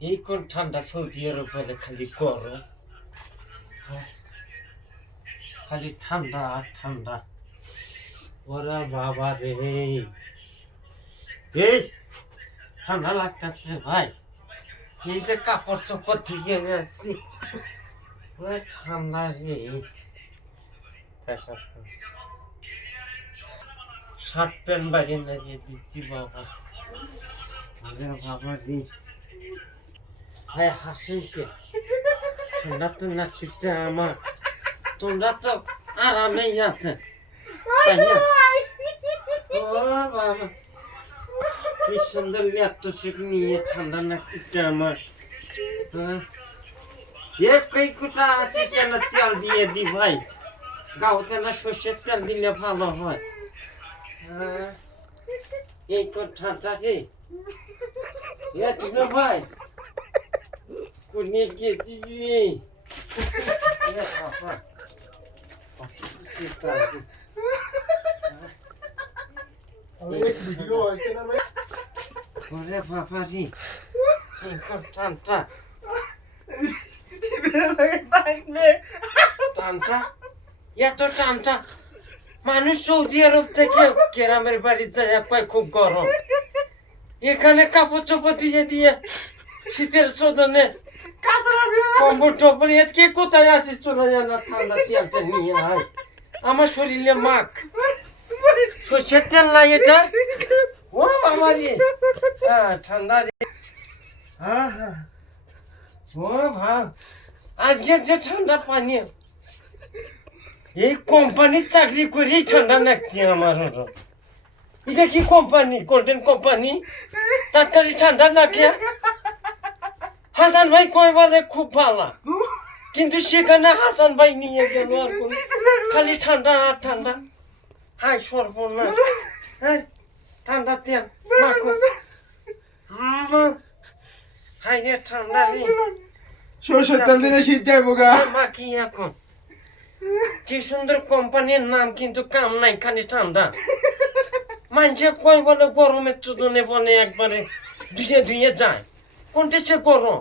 এই কোন ঠান্ডা সৌদি আরব বলে খালি গরম, খালি ঠান্ডা আর ঠান্ডা। ওরা বাবা রে, এই ঠান্ডা লাগতেছে ভাই। এই যে কাপড় চোপড় ধুয়ে আসছি, ওই ঠান্ডা রে। শার্ট প্যান্ট বাড়িয়ে লাগিয়ে দিচ্ছি বাবা। আরে বাবা রে, ভাই হাসুন কে? ঠান্ডা তো লাগতেছে আমার, তোমরা তো আরামেই আছে তাই না? ও বাবা, কি সুন্দর ল্যাপটপ নিয়ে ঠান্ডা লাগতেছে আমার। কই কোটা আছে কেন? তেল দিয়ে দি ভাই, গাওতে না সর্ষের তেল দিলে ভালো হয়। এই কোঠাটা রে, তুমি ভাই কোনে গেছি রে? ওরে বাবা রে, এই কোঠাটা টানটা, এত টানটা। মানুষ সৌদি আরব থেকে গ্রামের বাড়ি যায় পায় খুব গরম, এখানে কাপড় চোপড় দিয়ে দিয়ে শীতের সদনে কম্বল টম্বল কে কোথায় আসিস তোরা? জানা ঠান্ডা তেলটা নিয়ে আয় আমার শরীরে মাখ। সর্ষের তেল নাই এটা? ও বাবা রে, হ্যাঁ ঠান্ডা রে। হ্যাঁ হ্যাঁ, ও ভাই আজকে যে ঠান্ডা পানি, এই কোম্পানির চাকরি করেই ঠান্ডা লাগছে আমার। এটা কি কোম্পানি? গোল্ডেন কোম্পানি, তাড়াতাড়ি ঠান্ডা লাগে। হাসান ভাই কয় বলে খুব ভালো, কিন্তু সেখানে হাসান ভাই নিয়ে গেল আর খালি ঠান্ডা আর ঠান্ডা। হাই সর্বনাশ, হ্যাঁ ঠান্ডা তেল মাখো। হাই রে ঠান্ডা রে, সরষের তেল দিলে শীত যাইব গা। মাখি এখন। কি সুন্দর কোম্পানির নাম, কিন্তু কাম নাই, খালি ঠান্ডা। মানুষে কয় বলে গরমের চোদনে বলে একবারে ধুয়ে ধুয়ে যায়, কোনটা সে গরম?